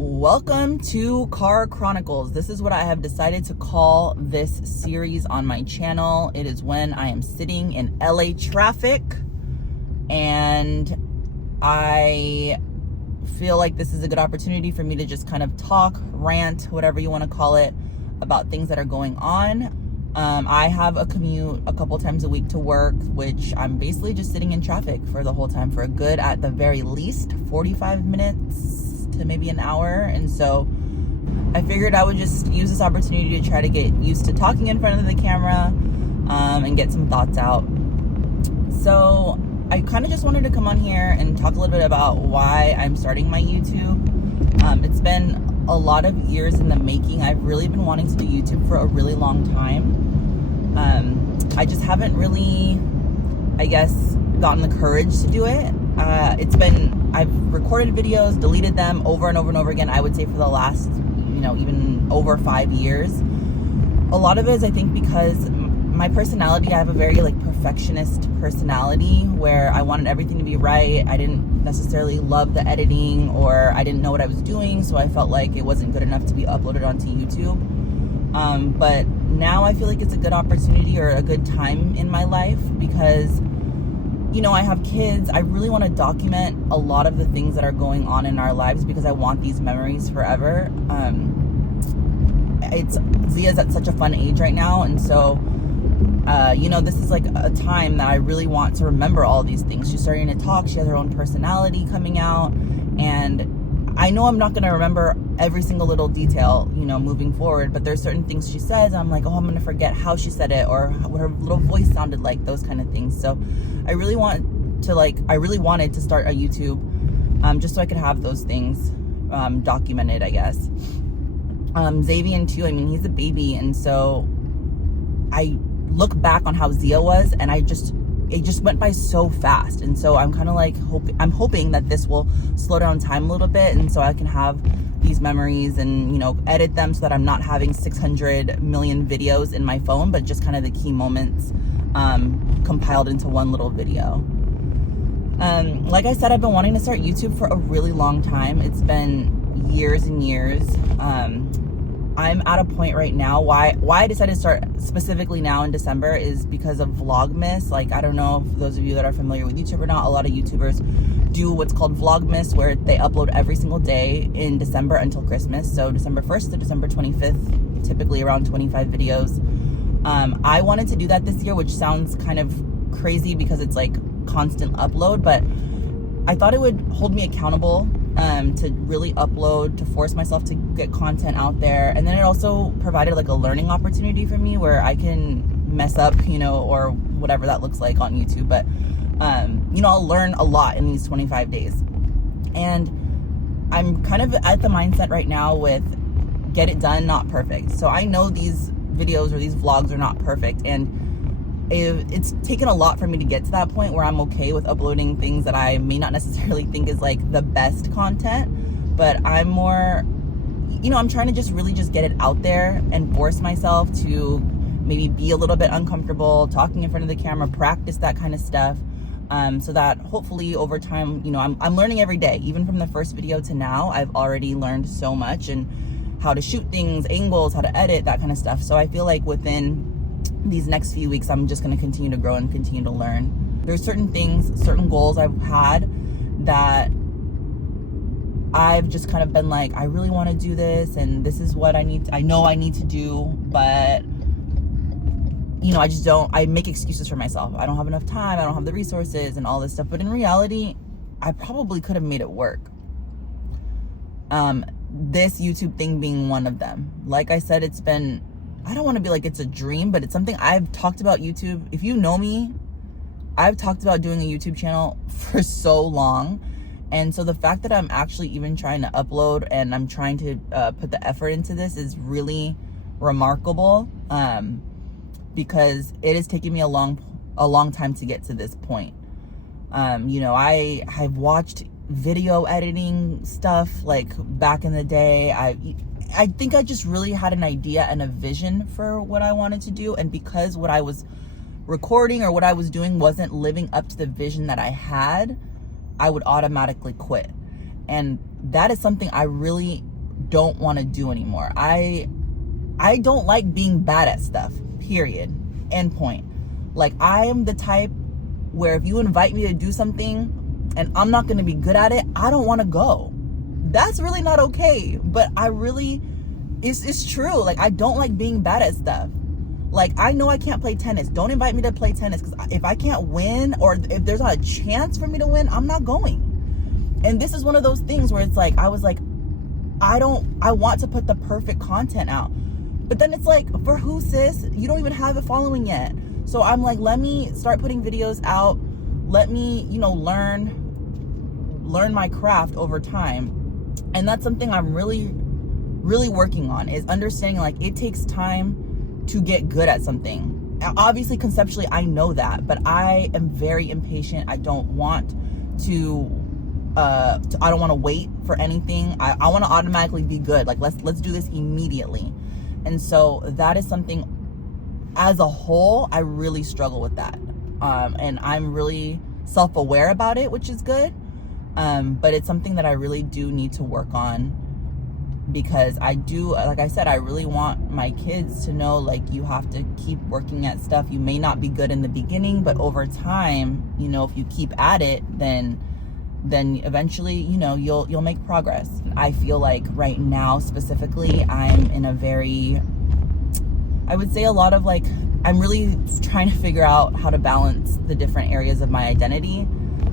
Welcome to Car Chronicles. This is what I have decided to call this series on my channel. It is when I am sitting in LA traffic and I feel like this is a good opportunity for me to just kind of talk, rant, whatever you want to call it, about things that are going on. I have a commute a couple times a week to work, which I'm basically just sitting in traffic for the whole time for a good, at the very least, 45 minutes to maybe an hour. And so I figured I would just use this opportunity to try to get used to talking in front of the camera and get some thoughts out. So I kind of just wanted to come on here and talk a little bit about why I'm starting my YouTube. It's been a lot of years in the making. I've really been wanting to do YouTube for a really long time. I just haven't really, I guess, gotten the courage to do it. I've recorded videos, deleted them over and over and over again, I would say for the last, even over 5 years. A lot of it is, I think, because my personality, I have a very perfectionist personality where I wanted everything to be right. I didn't necessarily love the editing, or I didn't know what I was doing, so I felt like it wasn't good enough to be uploaded onto YouTube. But now I feel like it's a good opportunity or a good time in my life because I have kids. I really want to document a lot of the things that are going on in our lives because I want these memories forever. Zia's at such a fun age right now, and so this is like a time that I really want to remember all these things. She's starting to talk. She has her own personality coming out, and I know I'm not going to remember every single little detail, moving forward, but there's certain things she says, I'm like, I'm going to forget how she said it or what her little voice sounded like, those kind of things. So I really wanted to start a YouTube, just so I could have those things, documented, I guess. Xavier too, he's a baby. And so I look back on how Zia was and it just went by so fast. And so I'm kind of I'm hoping that this will slow down time a little bit, and so I can have these memories and edit them so that I'm not having 600 million videos in my phone, but just kind of the key moments compiled into one little video. Like I said, I've been wanting to start YouTube for a really long time. It's been years and years. I'm at a point right now. Why I decided to start specifically now in December is because of Vlogmas. I don't know if those of you that are familiar with YouTube or not, a lot of YouTubers do what's called Vlogmas, where they upload every single day in December until Christmas. So December 1st to December 25th, typically around 25 videos. I wanted to do that this year, which sounds kind of crazy because it's constant upload, but I thought it would hold me accountable to really upload, to force myself to get content out there. And then it also provided a learning opportunity for me where I can mess up, or whatever that looks like on YouTube. But, I'll learn a lot in these 25 days. And I'm kind of at the mindset right now with get it done, not perfect. So I know these videos or these vlogs are not perfect. And it's taken a lot for me to get to that point where I'm okay with uploading things that I may not necessarily think is the best content, but I'm more, I'm trying to just get it out there and force myself to maybe be a little bit uncomfortable talking in front of the camera, practice that kind of stuff, so that hopefully over time, I'm learning every day. Even from the first video to now, I've already learned so much, and how to shoot things, angles, how to edit, that kind of stuff. So I feel like within these next few weeks, I'm just going to continue to grow and continue to learn. There's certain things, certain goals I've had that I've just kind of been I really want to do this, and this is what I know I need to do, but I make excuses for myself. I don't have enough time, I don't have the resources and all this stuff. But in reality, I probably could have made it work. This YouTube thing being one of them. Like I said, it's been, I don't want to be it's a dream, but it's something I've talked about. YouTube, if you know me, I've talked about doing a YouTube channel for so long. And so the fact that I'm actually even trying to upload and I'm trying to put the effort into this is really remarkable, because it has taken me a long time to get to this point. I have watched video editing stuff back in the day. I think I just really had an idea and a vision for what I wanted to do. And because what I was recording or what I was doing wasn't living up to the vision that I had, I would automatically quit. And that is something I really don't want to do anymore. I don't like being bad at stuff, period, end point. Like, I am the type where if you invite me to do something and I'm not going to be good at it, I don't want to go. That's really not okay. But it's true. Like, I don't like being bad at stuff. Like, I know I can't play tennis. Don't invite me to play tennis, because if I can't win, or if there's not a chance for me to win, I'm not going. And this is one of those things where it's like, I was like, I want to put the perfect content out. But then it's like, for who, sis? You don't even have a following yet. So I'm like, let me start putting videos out. Let me, learn my craft over time. And that's something I'm really, really working on, is understanding, like, it takes time to get good at something. Obviously, conceptually, I know that, but I am very impatient. I don't want to I don't want to wait for anything. I want to automatically be good. Like, let's do this immediately. And so that is something, as a whole, I really struggle with that. And I'm really self-aware about it, which is good. But it's something that I really do need to work on, because I do, like I said, I really want my kids to know, like, you have to keep working at stuff. You may not be good in the beginning, but over time, if you keep at it, then eventually, you'll make progress. I feel like right now specifically, I'm in a very, I would say, a lot of, like, I'm really trying to figure out how to balance the different areas of my identity.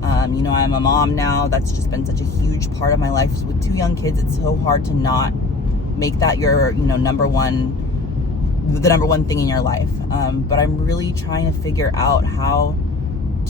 I'm a mom now. That's just been such a huge part of my life. With 2 young kids, it's so hard to not make that your, the number one thing in your life. But I'm really trying to figure out how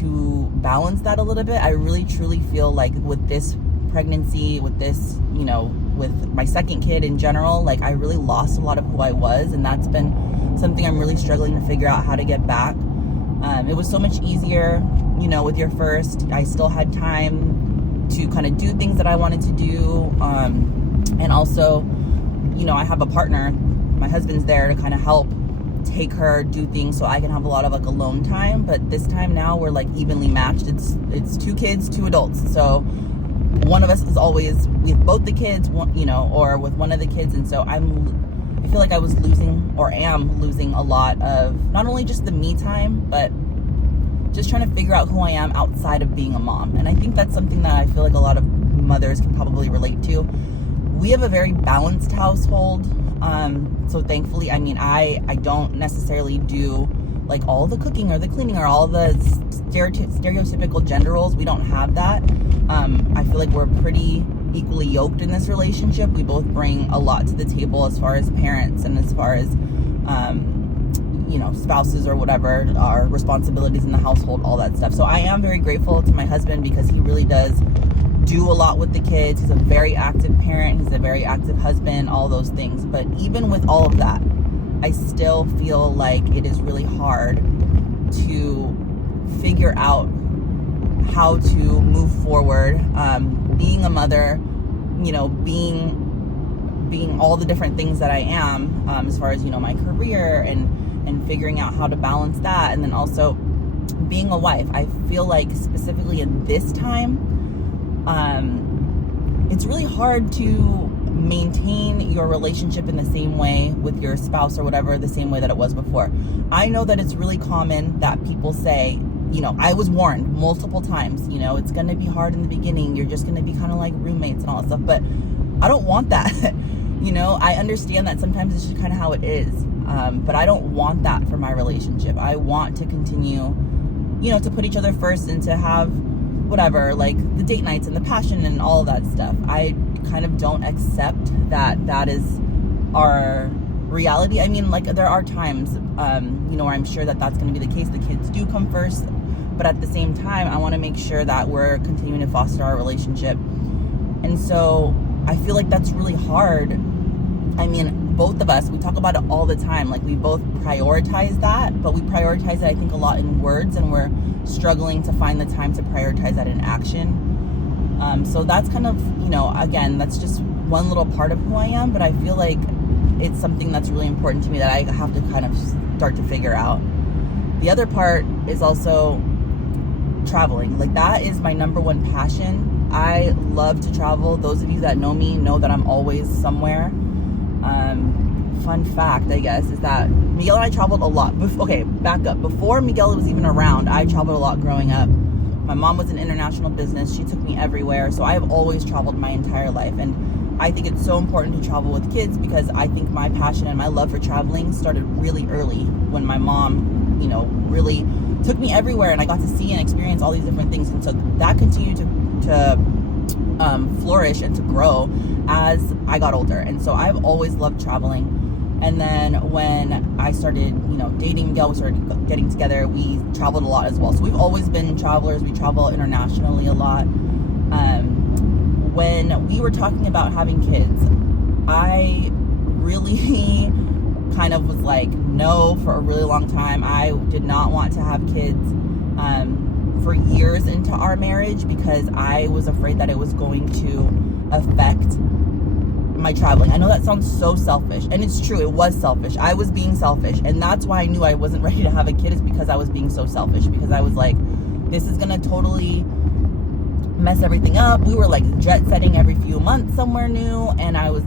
to balance that a little bit. I really truly feel like with this pregnancy, with this, with my second kid in general, like, I really lost a lot of who I was, and that's been something I'm really struggling to figure out how to get back. It was so much easier, with your first. I still had time to kind of do things that I wanted to do. And also, I have a partner. My husband's there to kind of help take her, do things, so I can have a lot of, like, alone time. But this time now, we're, like, evenly matched. It's 2 kids, 2 adults. So one of us is always with both the kids, or with one of the kids. And so I feel like I was losing, or am losing, a lot of not only just the me time, but just trying to figure out who I am outside of being a mom. And I think that's something that I feel like a lot of mothers can probably relate to. We have a very balanced household. So thankfully, I don't necessarily do, like, all the cooking or the cleaning or all the stereotypical gender roles. We don't have that. I feel like we're pretty equally yoked in this relationship. We both bring a lot to the table as far as parents and as far as, spouses or whatever, our responsibilities in the household, all that stuff. So I am very grateful to my husband, because he really does do a lot with the kids. He's a very active parent. He's a very active husband, all those things. But even with all of that, I still feel like it is really hard to figure out how to move forward. Being a mother, being all the different things that I am, as far as, my career and figuring out how to balance that. And then also being a wife. I feel like specifically in this time, it's really hard to maintain your relationship in the same way with your spouse or whatever, the same way that it was before. I know that it's really common that people say, I was warned multiple times, it's going to be hard in the beginning. You're just going to be kind of like roommates and all that stuff. But I don't want that. I understand that sometimes it's just kind of how it is. But I don't want that for my relationship. I want to continue, to put each other first and to have whatever, like the date nights and the passion and all of that stuff. I kind of don't accept that is our reality. Like, there are times, where I'm sure that's going to be the case. The kids do come first. But at the same time, I want to make sure that we're continuing to foster our relationship. And so I feel like that's really hard. Both of us, we talk about it all the time. Like, we both prioritize that, but we prioritize it, I think, a lot in words, and we're struggling to find the time to prioritize that in action. So that's kind of, again, that's just one little part of who I am, but I feel like it's something that's really important to me that I have to kind of start to figure out. The other part is also traveling. Like, that is my number one passion. I love to travel. Those of you that know me know that I'm always somewhere. Fun fact, I guess, is that Miguel and I traveled a lot. Okay, back up. Before Miguel was even around, I traveled a lot growing up. My mom was in international business. She took me everywhere. So I have always traveled my entire life. And I think it's so important to travel with kids because I think my passion and my love for traveling started really early when my mom, really took me everywhere and I got to see and experience all these different things. And so that continued to flourish and to grow as I got older. And so I've always loved traveling. And then when I started, dating Miguel, we started getting together, we traveled a lot as well. So we've always been travelers. We travel internationally a lot. When we were talking about having kids, I really kind of was like, no, for a really long time. I did not want to have kids for years into our marriage because I was afraid that it was going to affect my traveling. I know that sounds so selfish, and it's true, it was selfish. I was being selfish, and that's why I knew I wasn't ready to have a kid, is because I was being so selfish, because I was like, this is gonna totally mess everything up. We were like jet setting every few months somewhere new, and I was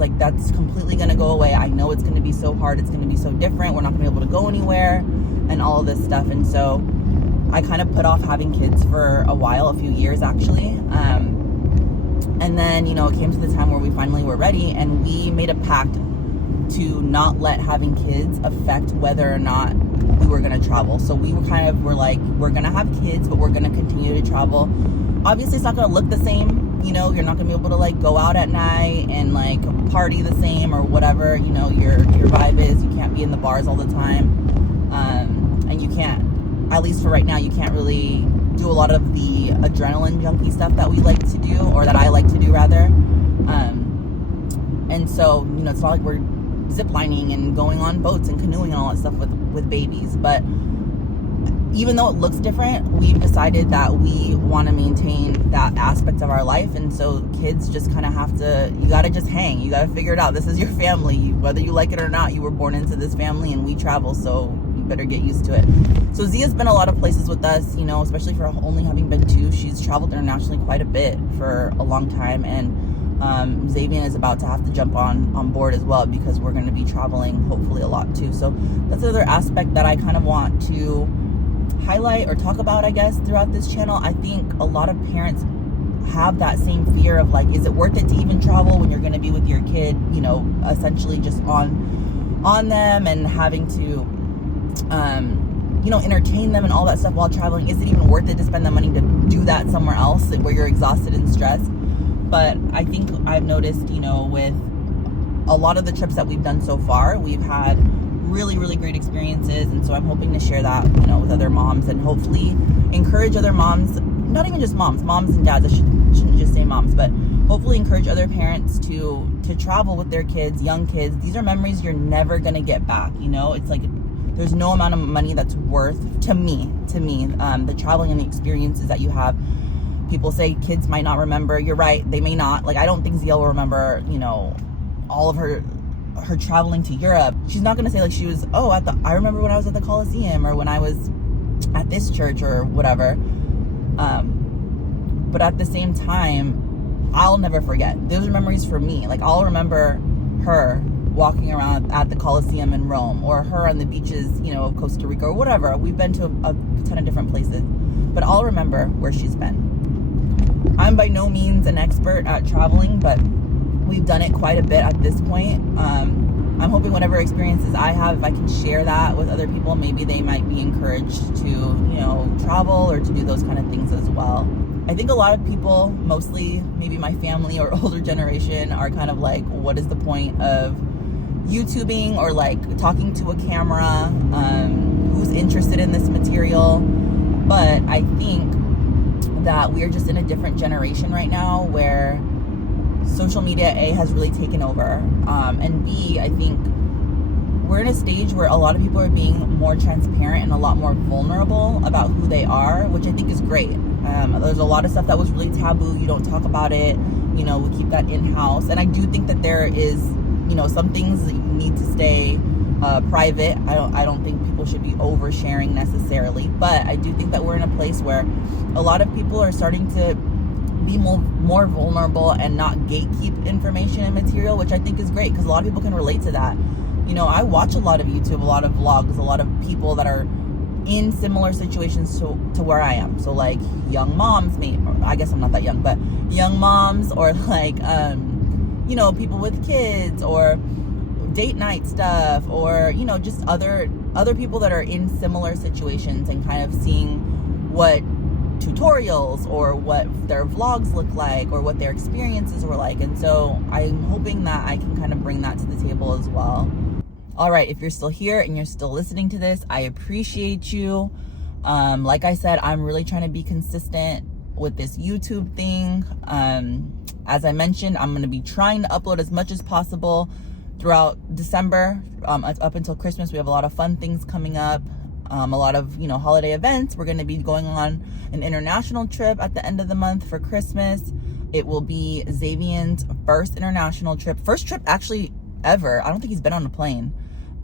like, that's completely gonna go away. I know it's gonna be so hard, it's gonna be so different, we're not gonna be able to go anywhere and all of this stuff. And so I kind of put off having kids for a while, a few years actually. And then, it came to the time where we finally were ready, and we made a pact to not let having kids affect whether or not we were going to travel. So we were like, we're going to have kids, but we're going to continue to travel. Obviously, it's not going to look the same. You're not going to be able to like go out at night and like party the same or whatever, your vibe is. You can't be in the bars all the time. And you can't, at least for right now, you can't really do a lot of the adrenaline junkie stuff that we like to do, or that I like to do rather. And so, it's not like we're ziplining and going on boats and canoeing and all that stuff with babies. But even though it looks different, we've decided that we want to maintain that aspect of our life. And so kids just kind of you got to just hang. You got to figure it out. This is your family. Whether you like it or not, you were born into this family, and we travel, so you better get used to it. So Zia's been a lot of places with us, especially for only having been 2. She's traveled internationally quite a bit for a long time. And Xavier is about to have to jump on board as well, because we're going to be traveling hopefully a lot too. So that's another aspect that I kind of want to highlight or talk about, I guess, throughout this channel. I think a lot of parents have that same fear of like, is it worth it to even travel when you're going to be with your kid, essentially just on them and having to entertain them and all that stuff while traveling. Is it even worth it to spend the money to do that somewhere else where you're exhausted and stressed? But I think I've noticed, with a lot of the trips that we've done so far, we've had really, really great experiences. And so I'm hoping to share that, with other moms, and hopefully encourage other moms, not even just moms and dads. I shouldn't just say moms, but hopefully encourage other parents to travel with their kids, young kids. These are memories you're never going to get back. It's like, there's no amount of money that's worth, to me, the traveling and the experiences that you have. People say kids might not remember. You're right, they may not. Like, I don't think Zia will remember, all of her traveling to Europe. She's not going to say like she was, I remember when I was at the Coliseum, or when I was at this church or whatever. But at the same time, I'll never forget. Those are memories for me. Like, I'll remember her walking around at the Coliseum in Rome, or her on the beaches, of Costa Rica, or whatever. We've been to a ton of different places, but I'll remember where she's been. I'm by no means an expert at traveling, but we've done it quite a bit at this point. I'm hoping whatever experiences I have, if I can share that with other people, maybe they might be encouraged to, travel or to do those kind of things as well. I think a lot of people, mostly maybe my family or older generation, are kind of like, what is the point of YouTubing or like talking to a camera? Who's interested in this material? But I think that we're just in a different generation right now where social media, A, has really taken over, and B, I think we're in a stage where a lot of people are being more transparent and a lot more vulnerable about who they are, which I think is great. There's a lot of stuff that was really taboo. You don't talk about it. We keep that in-house. And I do think that there is, some things that you need to stay private. I don't think people should be oversharing necessarily. But I do think that we're in a place where a lot of people are starting to be more vulnerable and not gatekeep information and material, which I think is great because a lot of people can relate to that. You know, I watch a lot of YouTube, a lot of vlogs, a lot of people that are in similar situations to where I am. So like young moms, I guess I'm not that young, but young moms, or like, you know, people with kids, or date night stuff, or, you know, just other people that are in similar situations, and kind of seeing what tutorials or what their vlogs look like or what their experiences were like. And so I'm hoping that I can kind of bring that to the table as well. All right, if you're still here and you're still listening to this, I appreciate you. Like I said, I'm really trying to be consistent with this YouTube thing. As I mentioned, I'm going to be trying to upload as much as possible throughout December, up until Christmas. We have a lot of fun things coming up, a lot of, you know, holiday events. We're going to be going on an international trip at the end of the month for Christmas. It will be Xavier's first international trip, first trip actually ever. I don't think he's been on a plane.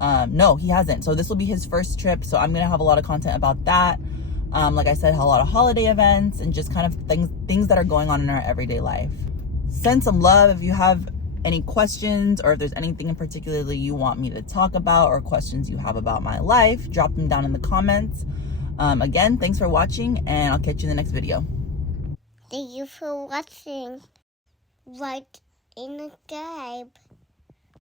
No, he hasn't. So this will be his first trip. So I'm going to have a lot of content about that. Like I said, a lot of holiday events and just kind of things that are going on in our everyday life. Send some love if you have any questions, or if there's anything in particular you want me to talk about, or questions you have about my life, drop them down in the comments. Again, thanks for watching, and I'll catch you in the next video. Thank you for watching. Like and subscribe.